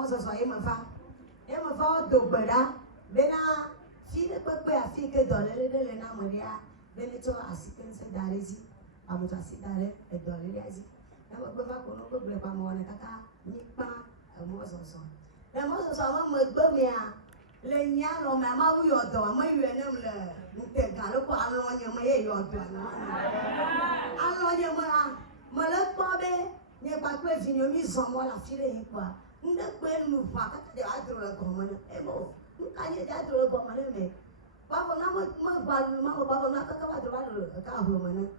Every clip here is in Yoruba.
moi ce soir, il me va au Dogbera, Bena, fille de Pépé a fait que dans les Namoria, Beneto a cité un d'Aresi, à Moutasi d'Are et dans les Asi. Je ne peux pas qu'on ne peut pas m'en caca, ni pas, moi ce soir. Le mot ce soir, moi, me bemia, le nian, on m'a ma oui, on doit, moi, il y a le Tegalo, pas allons, il y a moi, il me le pobe, n'y a pas que j'ai mis en moi la fille, quoi. Nous ne pouvons pas faire de la commune. Et bon, nous quand il y a de la commune, mais pas vraiment, pas vraiment, pas vraiment, le cas où on est.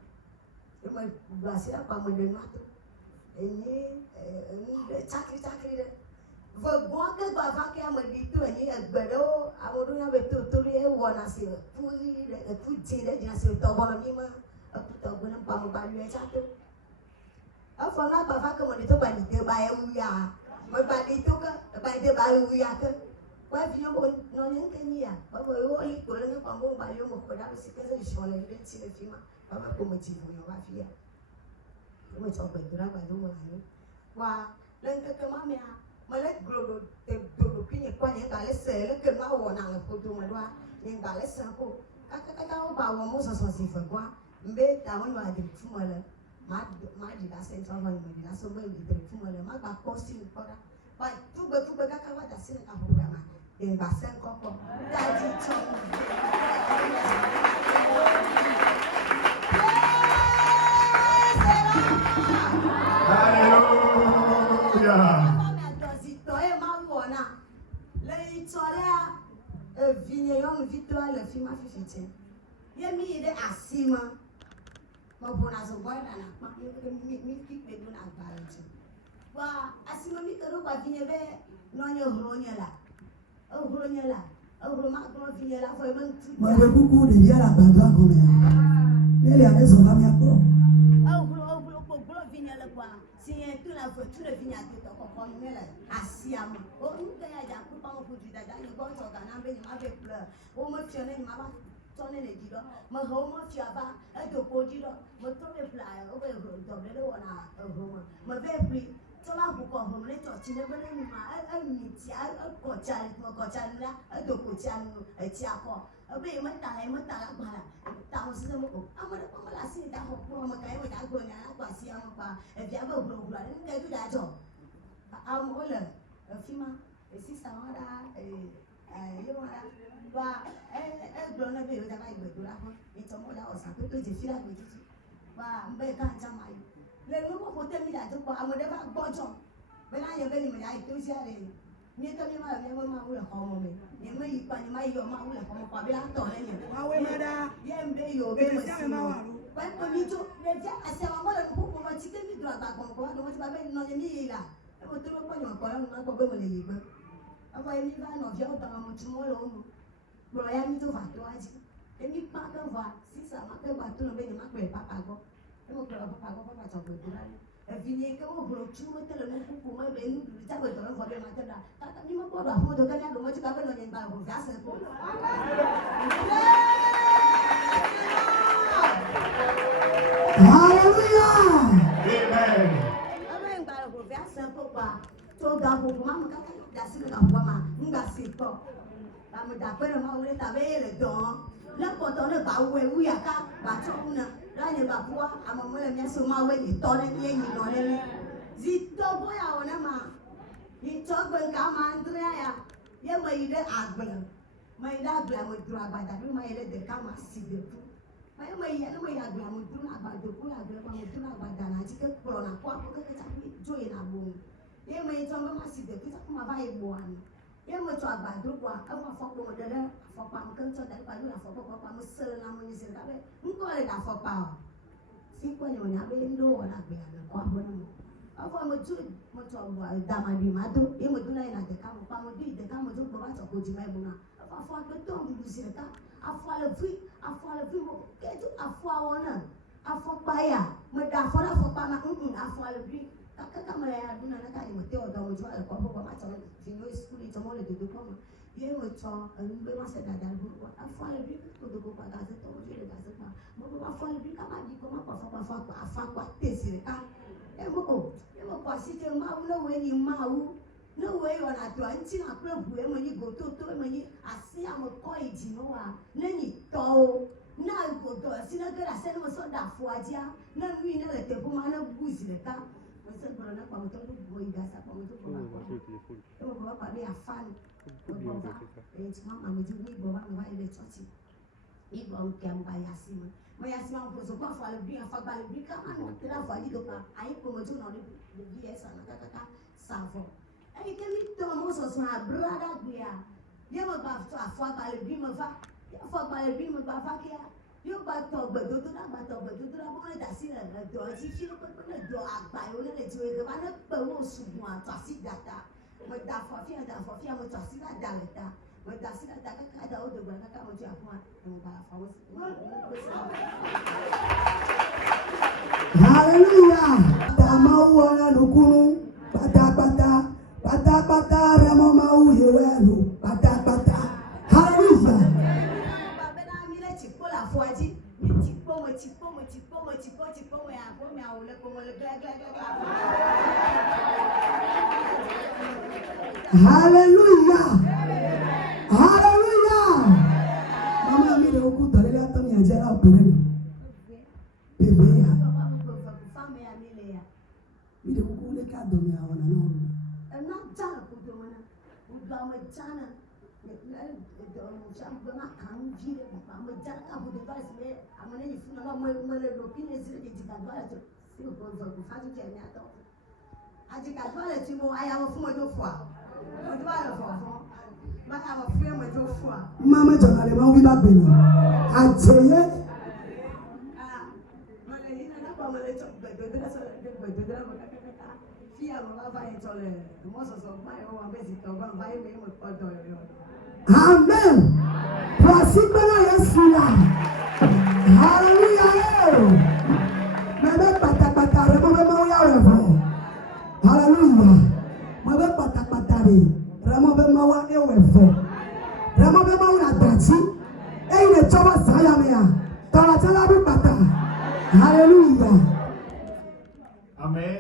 Et moi, c'est la pomme de noix. Et ni chakri. Vous voyez que avant qu'il y ait un peu de bédo, à mon donné, avec tout les ouana, c'est tout tiré, c'est tout bon, tout bon, pas mon balu et château. Enfin, là, papa, comme on est au bani de Baouya, moi, bani tout que, bani de Baouya que, ouais, viens, bon, non, il y a un Kenya, papa, il faut le faire, bon, bah, il y a un peu de c'est que je suis allé, c'est le film, papa, comme tu veux, on va faire. Moi, je suis en train de faire, je vais voir, l'un que ma mère, ma lettre, de l'opinion, quoi, il y a un laisser, le que ma on a le photo, ma loi, il y a un laisser un peu, quand on va voir, moi, ça s'en fait quoi, mais, t'as un va dire, tout le monde. Madi da sen so van madi da so ba di tre fu mole ma ba ko si ko da ba tu ba ka ka wa da sin ka ho ga ma en ba sen ko ko da di cho hallelujah to e ma wona le itore vigne yon victoire le fima fifite yemi ide asima ma bona so boy na ma mi ki pe do na balance wa asima mi ko ba vigne be no nyo hronya la o ma ko vigne la fo e man ma we buku de via la baba ko me nele ane so ba mi apo o vigne la kwa si en tout la fo tout le vigne to ko nele asiama o nka ya ja ku pa mo fu da da yo ko to ka na be ni ma be pleur o mo fione ni ma ba Sonne le dico, ma come fiaba, e dopo dico, ma come playa, o per doble lo na Roma, ma per qui, sono un po' come le torce, ne volevo ma inizia a conciare, e dopo ciano e ciapo. E poi ma tale bala. Stavo sempre come la sera da come che io da gonna qua siamo qua e abbiamo un problema, non è più da gioco. A molle, fima, e si sta ora io wa blona be da bai gbedo la ho itomo da osa to je fira gbe tutu wa mbe kan jama yi le no mo fote mi da to ko amode ba gbojo be na ye be ni me da to si are ni to ni ma wu le ko mo me ni me yi pa ni ma yi o ma wu le ko mo pa be la to le ye wa we ma da ye mbe yo be mo si ba ko ni to le ja ase wa mo le ko ko ma ti ke mi do agba ko ko do mo ti ba be no ye mi yi la e mo to lo ko ni ko la ma ko be mo le yi gbe aba ni ba no je o ta mo ti mo lo nu Bro, ya mi to va to aji. Emi pa kan va, si sa ma ke ba to no be ni ma pe papa go. E mo pe papa go papa to go dura ni. E vini ke mo bro chu mo tele mo ku mo be ni du ta be to no fo be ma te da. Ta ni mo ko da fo do ke ni do mo ti ka be no ni ba go ga se ko. Hallelujah. Amen. Amen ba go ga se ko ba. To ga go ma ma ka da si ka ko ma, nga si ko. Ba mo da pe ma wo le ta be le don. Le poto le ba we wu ya ka ba cho una. La ye ba bua ama mo le mi so ma we ni to le ni ni no le. Zi to bo ya ona ma. Ni to gbe ka ma ndre ya. Ye mo ide agbe. Ma ide agbe mo dru agba da bi ma ide de ka ma si de pu. Ma ye mo ye no mo ya agbe mo dru na agba de pu agbe ma mo dru na agba da na ji ke pro na kwa ko ke ta bi jo ye na bo. Ye mo ito ma si de pu ta ko ma ba ye bo ani. Ye mo to agba do kwa e mo fo ko mo de le fo pa mo kan to da pa yo fo ko pa mo se na mo ni se ka be nko le da fo pa o si ko ni mo na be ndo wala be na kwa bo na mo afo mo tu mo to bo da ma di ma do ye mo du na ina de ka mo pa mo di de ka mo do bo ba to ko ji ma bu na afo ko to du se ka afo le fi mo ke tu afo wona afo pa ya mo da fo pa na afo le fi kaka mara ya duna na ka mo te o do mo ju ala ko bo ma to fi no school to mo le do ko mo ye mo to mbe ma se da da bu afo le bi ko do ko pa ga se to mo je da se pa mo afo le bi ka ma di ko ma pa fa te se ka e mo ko si te ma u no we ni ma u No way on a to until I play when you go to when you I see I'm a coin, you know, Nanny go. Now go to a synagogue, I said was on that for Adia, none we know that the woman of who's in the car. I said, but I'm not going to go in gas up on the phone. They are fun. It's mamma with me, but I'm going to touch it. If I'm going by Yasima. My Yasima was a buff, I'll be a fabal brick. I'm not for you. I ain't going to know the VS and a Savo. And you can meet Thomas as my brother. We are. You have about to a fabal beam of a fabal beam of Bavakia. You back up, but do not matter, but do not want to see a door. If you put a door up by only to the one of the most who want to see that. But that for fear that for fear to see that director. But that's it, that I don't know when I come to a point. Hallelujah. Tamawana nukunu. Pata pata. Pata pata. Ramama uyewelu. Pata pata. Hallelujah. Hallelujah. Hallelujah. Mama mi le oku tole la to mi ajara opere. Bebe ya. Mi le oku le ka do mi awona no. Not jana kudomana. Udama jana. Mama jọ̀kàlẹ̀ máa ń wí bá bẹ̀rẹ̀ àjẹyẹ. Amen. Prasikpena Yesu la. Hallelujah. Mẹ̀mẹ́ pàtàkpàtà rẹ̀ mọ̀ bẹ́ máa wíyá rẹ̀ fọ̀. Hallelujah. Mọ̀ bẹ́ pàtàkpàtà rẹ̀ mọ̀ bẹ́ máa wá ẹ̀wẹ̀ fọ̀. Rẹ̀ mọ̀ bẹ́ máa wí àdàtì. Ẹ̀yin lè tọ́wọ́ sáyà mi à. Tọ́lá tẹ́lá bí pàtà. Hallelujah. Amen.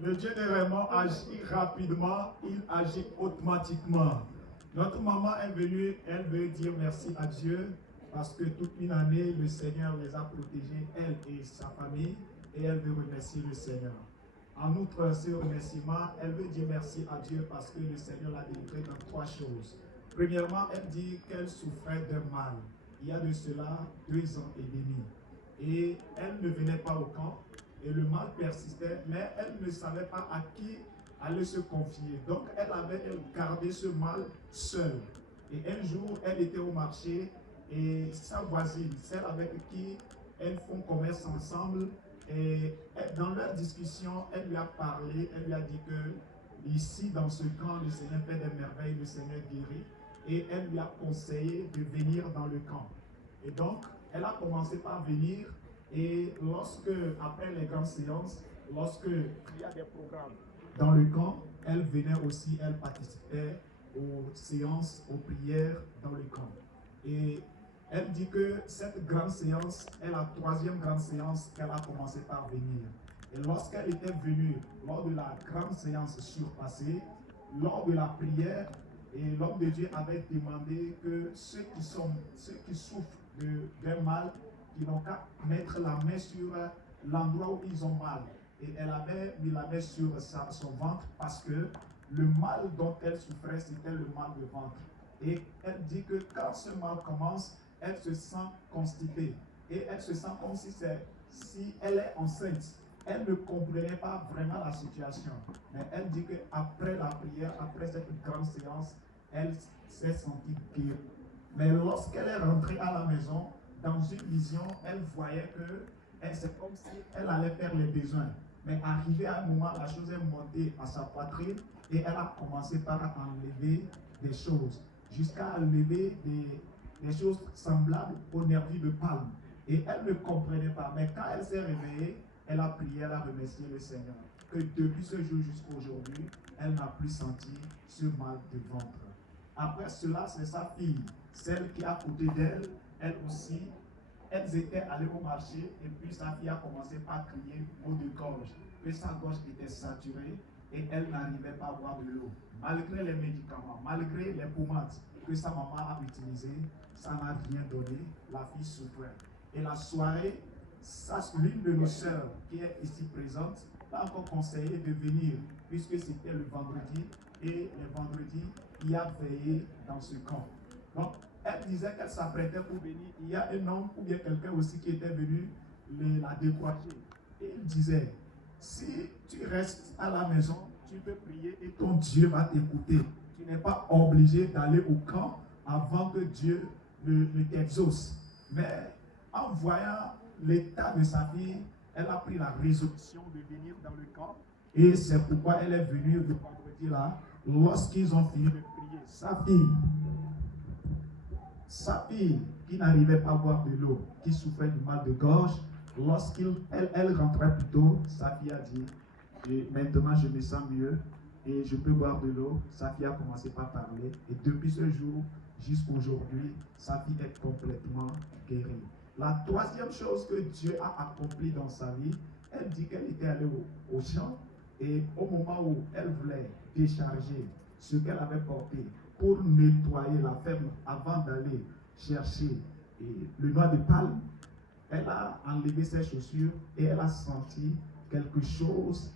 Le Dieu de Raymond agit rapidement, il agit automatiquement. Notre maman est venue, elle veut dire merci à Dieu parce que toute une année, le Seigneur les a protégés, elle et sa famille, et elle veut remercier le Seigneur. En outre, ce remerciement, elle veut dire merci à Dieu parce que le Seigneur l'a délivré dans 3 choses. Premièrement, elle dit qu'elle souffrait d'un mal. Il y a de cela 2 ans et demi. Et elle ne venait pas au camp. Et le mal persistait, mais elle ne savait pas à qui aller se confier. Donc, elle avait gardé ce mal seule. Et un jour, elle était au marché et sa voisine, celle avec qui elles font commerce ensemble, et dans leur discussion, elle lui a parlé, elle lui a dit que ici, dans ce camp, le Seigneur fait des merveilles, le Seigneur guérit. Et elle lui a conseillé de venir dans le camp. Et donc, elle a commencé par venir. Et lorsque, après les grandes séances, lorsque il y a des programmes dans le camp, elle venait aussi, elle participait aux séances, aux prières dans le camp. Et elle dit que cette grande séance est la 3e grande séance qu'elle a commencé par venir. Et lorsqu'elle était venue, lors de la grande séance surpassée, lors de la prière, et l'homme de Dieu avait demandé que ceux qui souffrent d'un mal, ils n'ont qu'à mettre la main sur l'endroit où ils ont mal. Et elle avait mis la main sur son ventre parce que le mal dont elle souffrait, c'était le mal de ventre. Et elle dit que quand ce mal commence, elle se sent constipée. Et elle se sent comme si elle est enceinte. Elle ne comprenait pas vraiment la situation. Mais elle dit qu'après la prière, après cette grande séance, elle s'est sentie guérie. Mais lorsqu'elle est rentrée à la maison, dans une vision, elle voyait que c'est comme si elle allait faire les besoins. Mais arrivé à un moment, la chose est montée à sa poitrine et elle a commencé par enlever des choses, jusqu'à enlever des choses semblables aux nervis de palme. Et elle ne comprenait pas. Mais quand elle s'est réveillée, elle a prié, elle a remercié le Seigneur. Que depuis ce jour jusqu'à aujourd'hui, elle n'a plus senti ce mal de ventre. Après cela, c'est sa fille, celle qui est à côté d'elle. Elle aussi, elles étaient allées au marché et puis sa fille a commencé par crier mot de gorge, que sa gorge était saturée et elle n'arrivait pas à boire de l'eau. Malgré les médicaments, malgré les pommades que sa maman a utilisées, ça n'a rien donné. La fille souffrait. Et la soirée, l'une de nos sœurs qui est ici présente l'a encore conseillé de venir, puisque c'était le vendredi, et le vendredi, il y a veillé dans ce camp. Donc, elle disait qu'elle s'apprêtait pour venir. Il y a un homme ou bien quelqu'un aussi qui était venu la décourager. Et il disait, si tu restes à la maison, tu peux prier et ton Dieu va t'écouter. Tu n'es pas obligé d'aller au camp avant que Dieu ne t'exauce. Mais en voyant l'état de sa fille, elle a pris la résolution de venir dans le camp. Et c'est pourquoi elle est venue le vendredi là, lorsqu'ils ont fini de prier. Sa fille qui n'arrivait pas à boire de l'eau, qui souffrait du mal de gorge, lorsqu'elle rentrait plus tôt, sa fille a dit, maintenant je me sens mieux et je peux boire de l'eau. Sa fille a commencé par parler et depuis ce jour jusqu'à aujourd'hui, sa fille est complètement guérie. La troisième chose que Dieu a accomplie dans sa vie, elle dit qu'elle était allée au champ et au moment où elle voulait décharger ce qu'elle avait porté pour nettoyer la ferme avant d'aller chercher le noix de palme, elle a enlevé ses chaussures et elle a senti quelque chose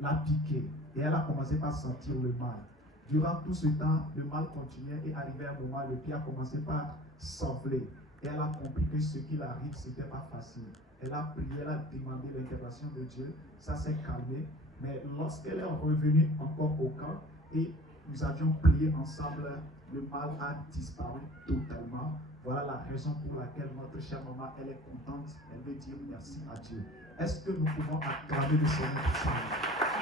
la piquer. Et elle a commencé par sentir le mal. Durant tout ce temps, le mal continuait et arrivé à un moment, le pied a commencé par s'enfler. Et elle a compris que ce qui arrive, ce n'était pas facile. Elle a prié, elle a demandé l'intervention de Dieu. Ça s'est calmé. Mais lorsqu'elle est revenue encore au camp et nous avions prié ensemble, le mal a disparu totalement. Voilà la raison pour laquelle notre chère maman, elle est contente. Elle veut dire merci à Dieu. Est-ce que nous pouvons acclamer le Seigneur ensemble?